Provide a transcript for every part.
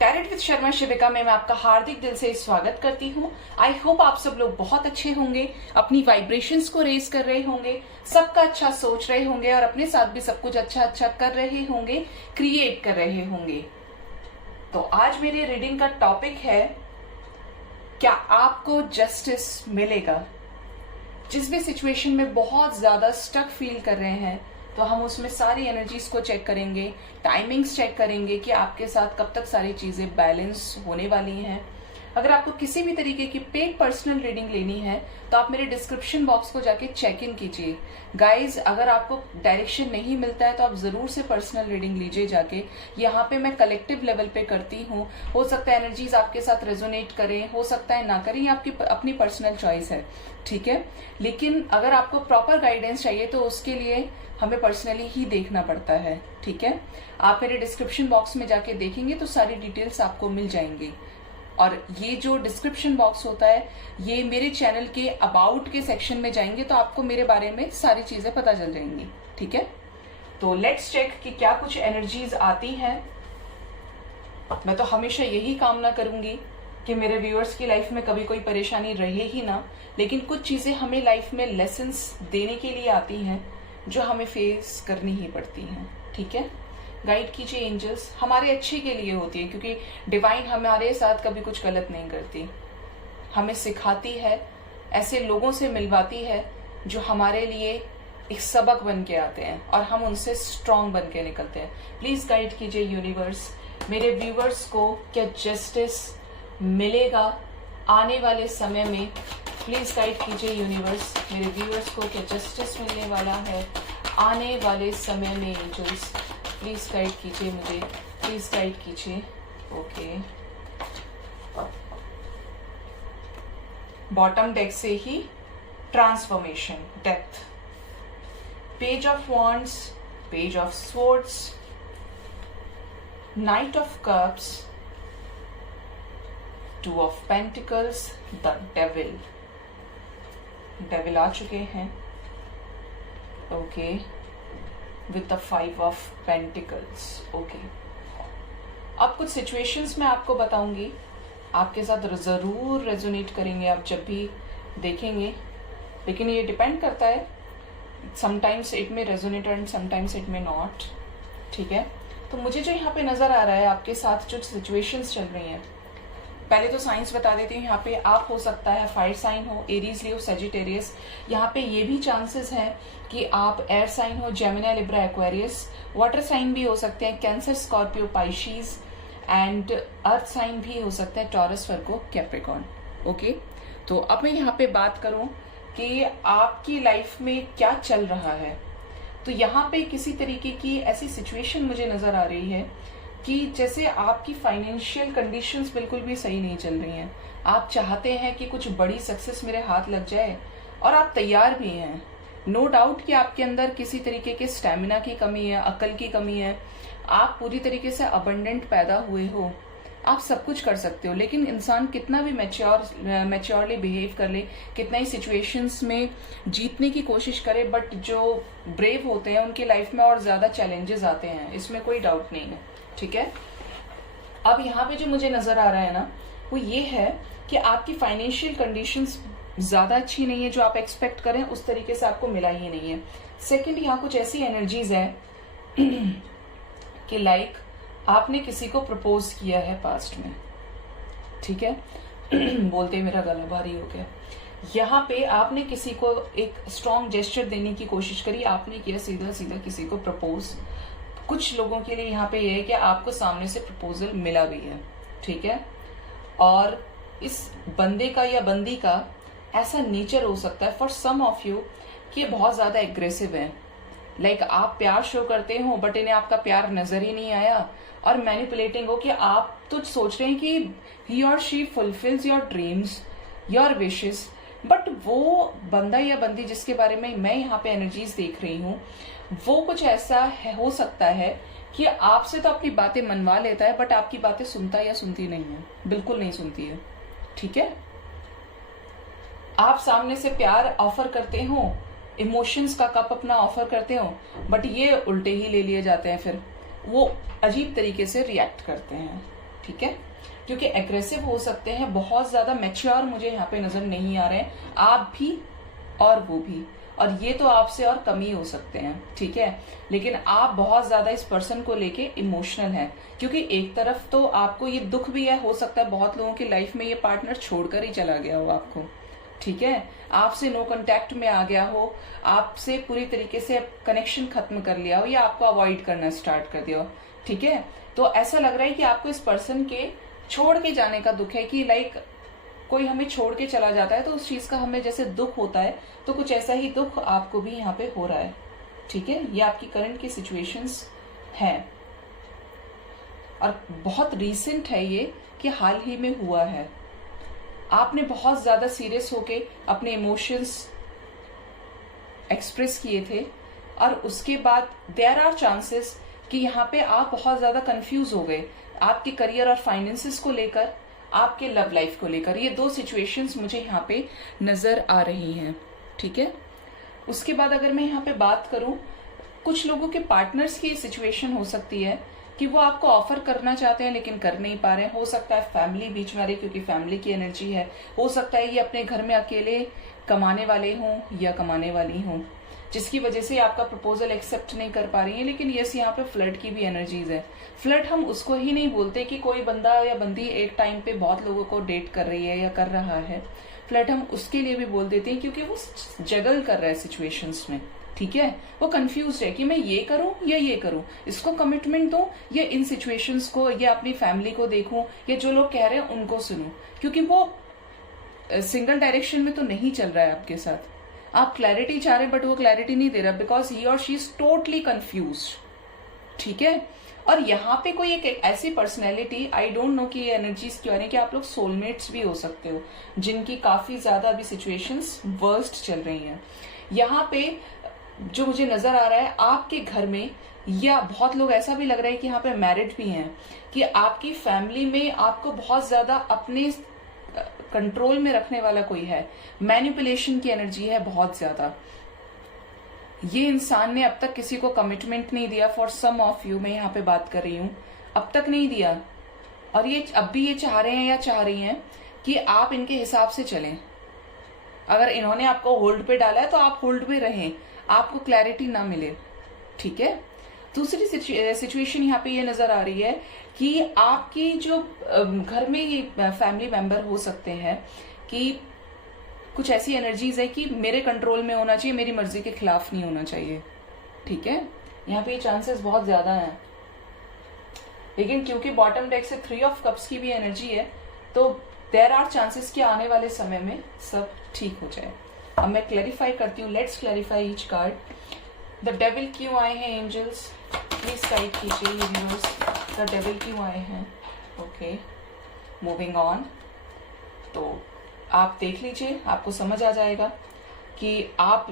Tarot with Sharma शिविका में मैं आपका हार्दिक दिल से स्वागत करती हूँ। आई होप आप सब लोग बहुत अच्छे होंगे, अपनी वाइब्रेशंस को रेज कर रहे होंगे, सबका अच्छा सोच रहे होंगे और अपने साथ भी सब कुछ अच्छा अच्छा कर रहे होंगे, क्रिएट कर रहे होंगे। तो आज मेरी रीडिंग का टॉपिक है, क्या आपको जस्टिस मिलेगा? जिस भी सिचुएशन में बहुत ज्यादा स्टक फील कर रहे हैं, तो हम उसमें सारी एनर्जीज को चेक करेंगे, टाइमिंग्स चेक करेंगे कि आपके साथ कब तक सारी चीजें बैलेंस होने वाली हैं। अगर आपको किसी भी तरीके की पेड पर्सनल रीडिंग लेनी है तो आप मेरे डिस्क्रिप्शन बॉक्स को जाके चेक इन कीजिए। गाइज, अगर आपको डायरेक्शन नहीं मिलता है तो आप जरूर से पर्सनल रीडिंग लीजिए जाके। यहाँ पे मैं कलेक्टिव लेवल पे करती हूँ। हो सकता है एनर्जीज आपके साथ रेजोनेट करें, हो सकता है ना करें, ये आपकी अपनी पर्सनल चॉइस है, ठीक है। लेकिन अगर आपको प्रॉपर गाइडेंस चाहिए तो उसके लिए हमें पर्सनली ही देखना पड़ता है, ठीक है। आप मेरे डिस्क्रिप्शन बॉक्स में जाके देखेंगे तो सारी डिटेल्स आपको मिल जाएंगी। और ये जो डिस्क्रिप्शन बॉक्स होता है, ये मेरे चैनल के अबाउट के सेक्शन में जाएंगे तो आपको मेरे बारे में सारी चीजें पता चल जाएंगी, ठीक है। तो लेट्स चेक कि क्या कुछ एनर्जीज आती हैं। मैं तो हमेशा यही कामना करूंगी कि मेरे व्यूअर्स की लाइफ में कभी कोई परेशानी रहे ही ना, लेकिन कुछ चीजें हमें लाइफ में लेसन्स देने के लिए आती हैं जो हमें फेस करनी ही पड़ती हैं, ठीक है। गाइड कीजिए एंजल्स, हमारे अच्छे के लिए होती है, क्योंकि डिवाइन हमारे साथ कभी कुछ गलत नहीं करती। हमें सिखाती है, ऐसे लोगों से मिलवाती है जो हमारे लिए एक सबक बन के आते हैं और हम उनसे स्ट्रांग बन के निकलते हैं। प्लीज गाइड कीजिए यूनिवर्स, मेरे व्यूअर्स को क्या जस्टिस मिलेगा आने वाले समय में। प्लीज गाइड कीजिए यूनिवर्स, मेरे व्यूअर्स को क्या जस्टिस मिलने वाला है आने वाले समय में। एंजल्स प्लीज गाइड कीजिए मुझे, प्लीज गाइड कीजिए। ओके, बॉटम डेक से ही transformation, death, page of wands, page of swords, knight of cups, two of pentacles, the devil. Devil आ चुके हैं, okay, with the 5 of pentacles. Okay, अब कुछ सिचुएशंस मैं आपको बताऊंगी, आपके साथ जरूर रेजोनेट करेंगे आप जब भी देखेंगे, लेकिन ये डिपेंड करता है, समटाइम्स इट में रेजोनेट एंड समटाइम्स इट में नॉट, ठीक है। तो मुझे जो यहाँ पे नजर आ रहा है, आपके साथ जो सिचुएशंस चल रही हैं, पहले तो साइंस बता देती हूँ। यहाँ पे आप हो सकता है फायर साइन हो, एरीज, लियो, सेजिटेरियस। यहाँ पे ये भी चांसेस हैं कि आप एयर साइन हो, Gemini, Libra, Aquarius. Water sign भी हो सकते हैं, Cancer, Scorpio, Pisces. And earth sign भी हो सकता है, टॉरस, वर्गो, कैप्रिकॉर्न। ओके, तो अब मैं यहाँ पे बात करूं कि आपकी लाइफ में क्या चल रहा है, तो यहाँ पे किसी तरीके की ऐसी सिचुएशन मुझे नजर आ रही है कि जैसे आपकी फाइनेंशियल कंडीशंस बिल्कुल भी सही नहीं चल रही हैं। आप चाहते हैं कि कुछ बड़ी सक्सेस मेरे हाथ लग जाए और आप तैयार भी हैं। नो डाउट कि आपके अंदर किसी तरीके के स्टेमिना की कमी है, अकल की कमी है। आप पूरी तरीके से अबंडेंट पैदा हुए हो, आप सब कुछ कर सकते हो, लेकिन इंसान कितना भी मैच्योरली बिहेव कर ले, कितना ही सिचुएशंस में जीतने की कोशिश करे, बट जो ब्रेव होते हैं उनकी लाइफ में और ज्यादा चैलेंजेस आते हैं, इसमें कोई डाउट नहीं है, ठीक है। अब यहाँ पे जो मुझे नजर आ रहा है ना, वो ये है कि आपकी फाइनेंशियल कंडीशंस ज्यादा अच्छी नहीं है, जो आप एक्सपेक्ट करें उस तरीके से आपको मिला ही नहीं है। सेकंड, यहाँ कुछ ऐसी एनर्जीज है कि लाइक आपने किसी को प्रपोज किया है पास्ट में, ठीक है। बोलते मेरा गला भारी हो गया। यहाँ पे आपने किसी को एक स्ट्रॉन्ग जेस्चर देने की कोशिश करी, आपने किया सीधा सीधा किसी को प्रपोज। कुछ लोगों के लिए यहाँ पे ये है कि आपको सामने से प्रपोजल मिला भी है, ठीक है। और इस बंदे का या बंदी का ऐसा नेचर हो सकता है फॉर सम ऑफ यू कि ये बहुत ज्यादा एग्रेसिव है। लाइक आप प्यार शो करते हो बट इन्हें आपका प्यार नजर ही नहीं आया, और मैनिपुलेटिंग हो कि आप तो सोच रहे हैं कि ही और she fulfils your dreams, your wishes, but वो बंदा या बंदी जिसके बारे में मैं यहाँ पे एनर्जीज देख रही हूँ, वो कुछ ऐसा है, हो सकता है कि आपसे तो अपनी बातें मनवा लेता है बट आपकी बातें सुनता या सुनती नहीं है, बिल्कुल नहीं सुनती है, ठीक है। आप सामने से प्यार ऑफर करते हो, इमोशंस का कप अपना ऑफर करते हो, बट ये उल्टे ही ले लिए जाते हैं, फिर वो अजीब तरीके से रिएक्ट करते हैं, ठीक है, क्योंकि एग्रेसिव हो सकते हैं, बहुत ज्यादा मैच्योर मुझे यहाँ पे नजर नहीं आ रहे हैं, आप भी और वो भी, और ये तो आपसे और कम ही हो सकते हैं, ठीक है। लेकिन आप बहुत ज्यादा इस पर्सन को लेके इमोशनल हैं, क्योंकि एक तरफ तो आपको ये दुख भी है, हो सकता है बहुत लोगों की लाइफ में ये पार्टनर छोड़कर ही चला गया हो आपको, ठीक है, आपसे नो कांटेक्ट में आ गया हो, आपसे पूरी तरीके से कनेक्शन खत्म कर लिया हो, या आपको अवॉइड करना स्टार्ट कर दिया हो, ठीक है। तो ऐसा लग रहा है कि आपको इस पर्सन के छोड़ के जाने का दुख है, कि लाइक कोई हमें छोड़ के चला जाता है तो उस चीज का हमें जैसे दुख होता है, तो कुछ ऐसा ही दुख आपको भी यहाँ पे हो रहा है, ठीक है। ये आपकी करंट की सिचुएशंस है, और बहुत रीसेंट है ये, कि हाल ही में हुआ है। आपने बहुत ज्यादा सीरियस होके अपने इमोशंस एक्सप्रेस किए थे, और उसके बाद देयर आर चांसेस कि यहाँ पे आप बहुत ज्यादा कंफ्यूज हो गए, आपके करियर और फाइनेंसेस को लेकर, आपके लव लाइफ को लेकर। ये दो सिचुएशंस मुझे यहाँ पे नजर आ रही हैं, ठीक है। उसके बाद अगर मैं यहाँ पे बात करूं, कुछ लोगों के पार्टनर्स की सिचुएशन हो सकती है कि वो आपको ऑफर करना चाहते हैं लेकिन कर नहीं पा रहे हैं। हो सकता है फैमिली बीच में आ रही, क्योंकि फैमिली की एनर्जी है। हो सकता है ये अपने घर में अकेले कमाने वाले हों या कमाने वाली हों, जिसकी वजह से आपका प्रपोजल एक्सेप्ट नहीं कर पा रही है। लेकिन यस, यहाँ पे फ्लर्ट की भी एनर्जीज है। फ्लर्ट हम उसको ही नहीं बोलते कि कोई बंदा या बंदी एक टाइम पे बहुत लोगों को डेट कर रही है या कर रहा है। फ्लर्ट हम उसके लिए भी बोल देते हैं क्योंकि वो जगल कर रहा है सिचुएशंस में, ठीक है। वो कंफ्यूज है कि मैं ये करूं या ये करूं, इसको कमिटमेंट दूं या इन सिचुएशंस को, या अपनी फैमिली को देखूं, या जो लोग कह रहे हैं उनको सुनूं, क्योंकि वो सिंगल डायरेक्शन में तो नहीं चल रहा है आपके साथ। आप क्लैरिटी चाह रहे हैं बट वो क्लैरिटी नहीं दे रहा, बिकॉज ही और शी इज टोटली कंफ्यूज, ठीक है। और यहाँ पे कोई एक ऐसी पर्सनैलिटी, आई डोंट नो कि ये एनर्जीज क्यों आ रही है, कि आप लोग सोलमेट्स भी हो सकते हो, जिनकी काफी ज्यादा अभी सिचुएशंस वर्स्ट चल रही हैं। यहाँ पे जो मुझे नजर आ रहा है आपके घर में, या बहुत लोग ऐसा भी लग रहा है कि यहाँ पे मैरिड भी हैं, कि आपकी फैमिली में आपको बहुत ज्यादा अपने कंट्रोल में रखने वाला कोई है। मैनिपुलेशन की एनर्जी है बहुत ज्यादा। ये इंसान ने अब तक किसी को कमिटमेंट नहीं दिया। फॉर सम ऑफ यू मैं यहाँ पे बात कर रही हूँ, अब तक नहीं दिया, और ये अब भी ये चाह रहे हैं या चाह रही हैं कि आप इनके हिसाब से चलें। अगर इन्होंने आपको होल्ड पे डाला है तो आप होल्ड पे रहें, आपको क्लैरिटी ना मिले, ठीक है। दूसरी सिचुएशन यहाँ पे ये नजर आ रही है कि आपकी जो घर में ये फैमिली मेंबर हो सकते हैं, कि कुछ ऐसी एनर्जीज है कि मेरे कंट्रोल में होना चाहिए, मेरी मर्जी के खिलाफ नहीं होना चाहिए, ठीक है। यहाँ पे ये चांसेस बहुत ज्यादा हैं, लेकिन क्योंकि बॉटम डेक से 3 ऑफ कप्स की भी एनर्जी है, तो देयर आर चांसेस कि आने वाले समय में सब ठीक हो जाए। अब मैं क्लैरिफाई करती हूँ, let's clarify each card. The devil क्यों आए हैं एंजल्स, प्लीज गाइड कीजिए यूनिवर्स, द डेविल क्यों आए हैं। Okay, moving on. तो आप देख लीजिए, आपको समझ आ जाएगा कि आप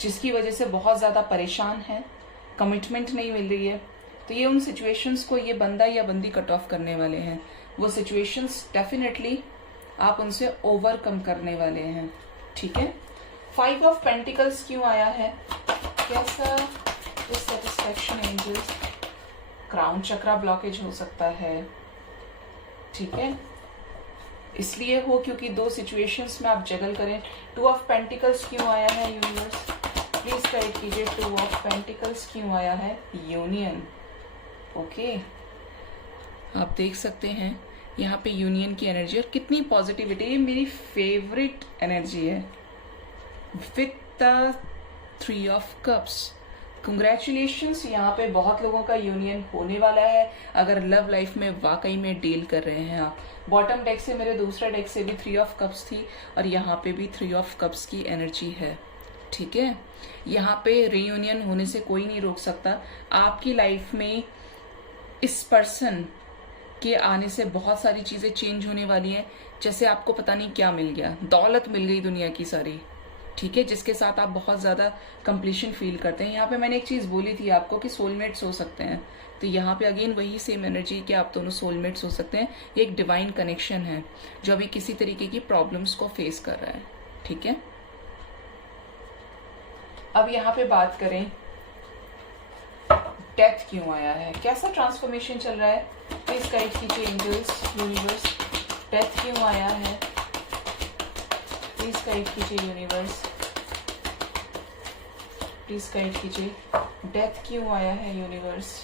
जिसकी वजह से बहुत ज्यादा परेशान हैं, कमिटमेंट नहीं मिल रही है, तो ये उन सिचुएशंस को ये बंदा या बंदी कट ऑफ करने वाले हैं। वो सिचुएशंस डेफिनेटली आप उनसे ओवरकम करने वाले हैं, ठीक है। 5 ऑफ पेंटिकल्स क्यों आया है, कैसा डिससैटिस्फैक्शन एंजल्स, क्राउन चक्रा ब्लॉकेज हो सकता है, ठीक है। इसलिए हो क्योंकि 2 सिचुएशंस में आप जगल करें। 2 ऑफ पेंटिकल्स क्यों आया है यूनिवर्स, प्लीज गाइड कीजिए। 2 ऑफ पेंटिकल्स क्यों आया है, यूनियन। ओके, आप देख सकते हैं यहाँ पे यूनियन की एनर्जी, और कितनी पॉजिटिविटी, ये मेरी फेवरेट एनर्जी है। With the 3 of cups, congratulations, यहाँ पे बहुत लोगों का यूनियन होने वाला है, अगर लव लाइफ में वाकई में डील कर रहे हैं आप। बॉटम डेक से, मेरे दूसरे डेक से भी 3 ऑफ कप्स थी, और यहाँ पे भी 3 ऑफ कप्स की एनर्जी है, ठीक है। यहाँ पे रियूनियन होने से कोई नहीं रोक सकता। आपकी लाइफ में इस पर्सन के आने से बहुत सारी चीजें चेंज होने वाली हैं। जैसे आपको पता नहीं क्या मिल गया, दौलत मिल गई दुनिया की सारी, ठीक है, जिसके साथ आप बहुत ज्यादा कंप्लीशन फील करते हैं। यहाँ पे मैंने एक चीज बोली थी आपको कि सोलमेट्स हो सकते हैं, तो यहाँ पे अगेन वही सेम एनर्जी कि आप दोनों सोलमेट्स हो सकते हैं। ये एक डिवाइन कनेक्शन है जो अभी किसी तरीके की प्रॉब्लम्स को फेस कर रहा है, ठीक है। अब यहाँ पे बात करें डेथ क्यों आया है, कैसा ट्रांसफॉर्मेशन चल रहा है, प्लीज गाइड कीजिए एंजल्स, यूनिवर्स। डेथ क्यों आया है, प्लीज गाइड कीजिए यूनिवर्स, प्लीज गाइड कीजिए। डेथ क्यों आया है यूनिवर्स,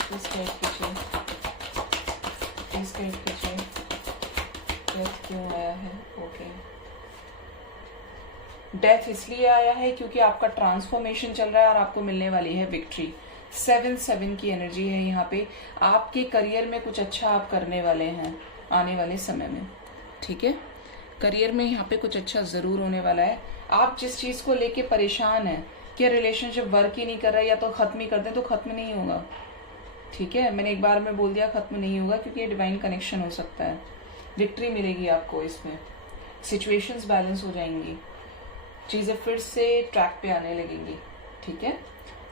प्लीज गाइड कीजिए, प्लीज गाइड कीजिए। डेथ क्यों आया है, ओके। डेथ इसलिए आया है क्योंकि आपका ट्रांसफॉर्मेशन चल रहा है और आपको मिलने वाली है विक्ट्री। 7-7 की एनर्जी है यहाँ पे। आपके करियर में कुछ अच्छा आप करने वाले हैं आने वाले समय में, ठीक है। करियर में यहाँ पे कुछ अच्छा जरूर होने वाला है। आप जिस चीज को लेके परेशान हैं कि रिलेशनशिप वर्क ही नहीं कर रहा है या तो खत्म ही कर दें, तो खत्म नहीं होगा, ठीक है। मैंने एक बार में बोल दिया खत्म नहीं होगा, क्योंकि ये डिवाइन कनेक्शन हो सकता है। विक्ट्री मिलेगी आपको इसमें, सिचुएशंस बैलेंस हो जाएंगी, चीजें फिर से ट्रैक पे आने लगेंगी, ठीक है।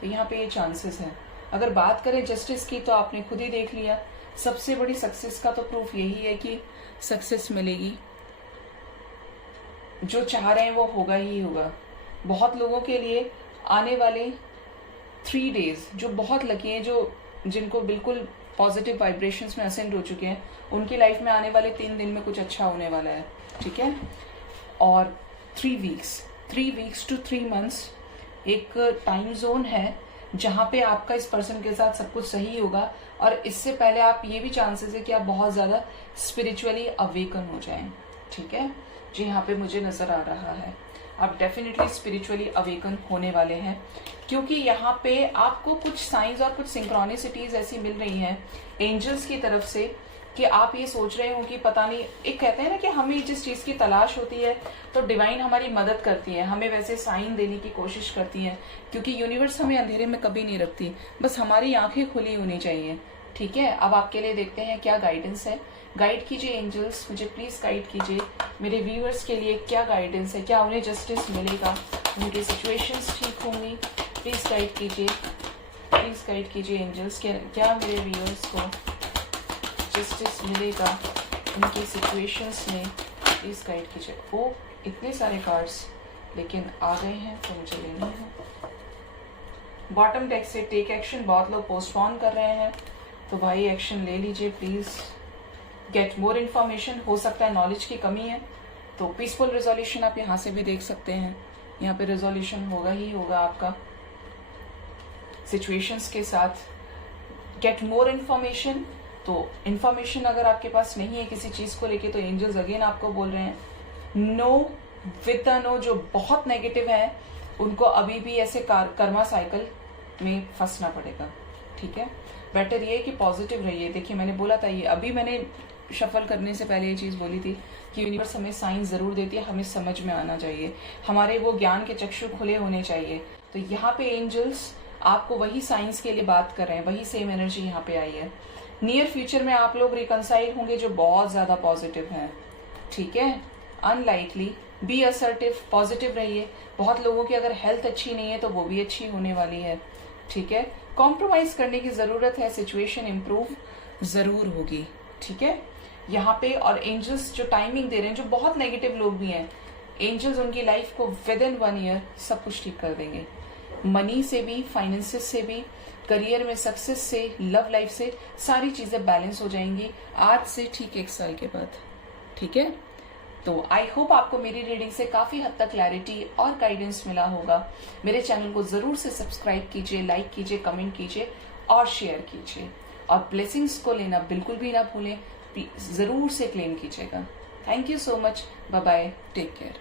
तो यहाँ पे ये चांसेस है। अगर बात करें जस्टिस की, तो आपने खुद ही देख लिया, सबसे बड़ी सक्सेस का तो प्रूफ यही है कि सक्सेस मिलेगी, जो चाह रहे हैं वो होगा ही होगा। बहुत लोगों के लिए आने वाले 3 डेज जो बहुत लकी हैं, जो जिनको बिल्कुल पॉजिटिव वाइब्रेशंस में असेंड हो चुके हैं, उनकी लाइफ में आने वाले 3 दिन में कुछ अच्छा होने वाला है, ठीक है। और 3 वीक्स टू 3 मंथ्स एक टाइम जोन है जहां पे आपका इस पर्सन के साथ सब कुछ सही होगा। और इससे पहले आप ये भी चांसेस है कि आप बहुत ज्यादा स्पिरिचुअली अवेकन हो जाएं, ठीक है जी। यहाँ पे मुझे नजर आ रहा है आप डेफिनेटली स्पिरिचुअली अवेकन होने वाले हैं, क्योंकि यहाँ पे आपको कुछ साइंस और कुछ सिंक्रोनिसिटीज ऐसी मिल रही हैं एंजल्स की तरफ से कि आप ये सोच रहे हो कि पता नहीं, एक कहते हैं ना कि हमें जिस चीज की तलाश होती है तो डिवाइन हमारी मदद करती है, हमें वैसे साइन देने की कोशिश करती है, क्योंकि यूनिवर्स हमें अंधेरे में कभी नहीं रखती, बस हमारी आंखें खुली होनी चाहिए, ठीक है। अब आपके लिए देखते हैं क्या गाइडेंस है। गाइड कीजिए एंजल्स, मुझे प्लीज गाइड कीजिए, मेरे व्यूअर्स के लिए क्या गाइडेंस है, क्या उन्हें जस्टिस मिलेगा, उनकी सिचुएशंस ठीक होंगी, प्लीज गाइड कीजिए, प्लीज गाइड कीजिए एंजल्स, क्या मेरे व्यूअर्स को जस्टिस मिलेगा उनकी सिचुएशंस में, प्लीज गाइड कीजिए। ओ इतने सारे कार्ड्स लेकिन आ गए हैं तो मुझे लेने हैं। बॉटम डेक से टेक एक्शन, बहुत लोग पोस्टपोन कर रहे हैं, तो भाई एक्शन ले लीजिए प्लीज। गेट मोर इन्फॉर्मेशन, हो सकता है नॉलेज की कमी है, तो पीसफुल रेजोल्यूशन आप यहाँ से भी देख सकते हैं, यहाँ पे रेजोल्यूशन होगा ही होगा आपका सिचुएशंस के साथ। गेट मोर इन्फॉर्मेशन, तो इन्फॉर्मेशन अगर आपके पास नहीं है किसी चीज को लेके, तो एंजल्स अगेन आपको बोल रहे हैं नो विद द नो। जो बहुत नेगेटिव है उनको अभी भी ऐसे कर्मा साइकिल में फंसना पड़ेगा, ठीक है। बेटर ये कि पॉजिटिव रहिए। देखिए मैंने बोला था, ये अभी मैंने शफल करने से पहले ये चीज बोली थी कि यूनिवर्स हमें साइन जरूर देती है, हमें समझ में आना चाहिए, हमारे वो ज्ञान के चक्षु खुले होने चाहिए। तो यहाँ पे एंजल्स आपको वही साइंस के लिए बात कर रहे हैं, वही सेम एनर्जी यहाँ पे आई है। नियर फ्यूचर में आप लोग रिकंसाइल होंगे जो बहुत ज्यादा पॉजिटिव है, ठीक है। अनलाइकली बी असर्टिव, पॉजिटिव रहिए। बहुत लोगों की अगर हेल्थ अच्छी नहीं है तो वो भी अच्छी होने वाली है, ठीक है। कॉम्प्रोमाइज करने की जरूरत है, सिचुएशन इंप्रूव जरूर होगी, ठीक है यहाँ पे। और एंजल्स जो टाइमिंग दे रहे हैं, जो बहुत नेगेटिव लोग भी हैं, एंजल्स उनकी लाइफ को विद इन 1 ईयर सब कुछ ठीक कर देंगे। मनी से भी, फाइनेंसेस से भी, करियर में सक्सेस से, लव लाइफ से, सारी चीजें बैलेंस हो जाएंगी आज से ठीक 1 साल के बाद, ठीक है। तो आई होप आपको मेरी रीडिंग से काफी हद तक क्लैरिटी और गाइडेंस मिला होगा। मेरे चैनल को जरूर से सब्सक्राइब कीजिए, लाइक कीजिए, कमेंट कीजिए और शेयर कीजिए। और ब्लेसिंग्स को लेना बिल्कुल भी ना भूलें, जरूर से क्लेम कीजिएगा। Thank you so much, bye bye, take care.